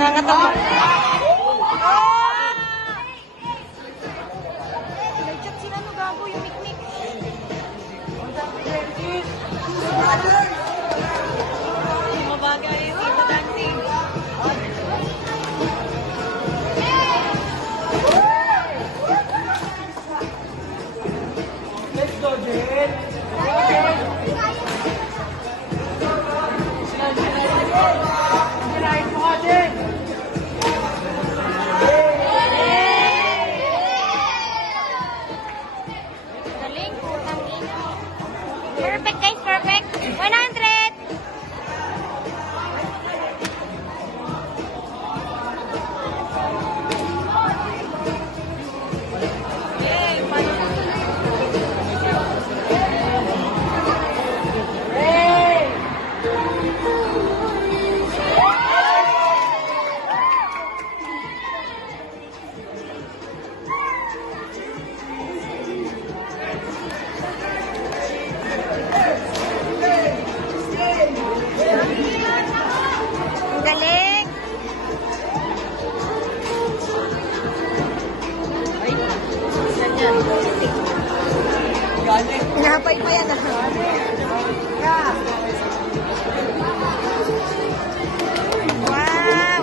Nakakatawa. Nag-chat sila no gago yung mikmik. Mabagay yung ito dancing. Let's go, Jen. Perfect guys, perfect. 100. Galing! Ay, yan yan. Galing. Pinapay pa yan. Wow!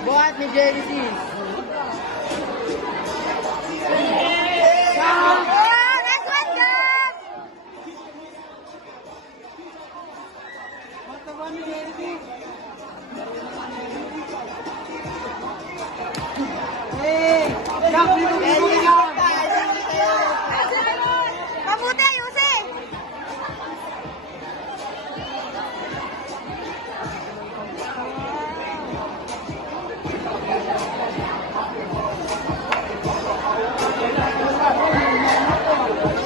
Buhat ni Genesis. Oh, next one, Gab! Mataba ni Genesis. Hey! Mabuti, ayusin!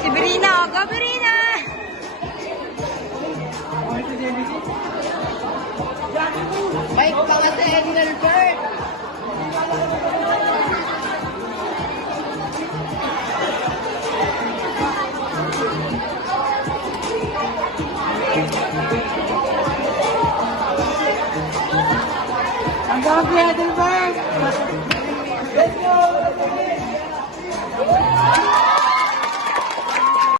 Si Brina, oh, go Brina! Bike pa nga sa Engelbert. Ang gawin Engelbert. Let's go!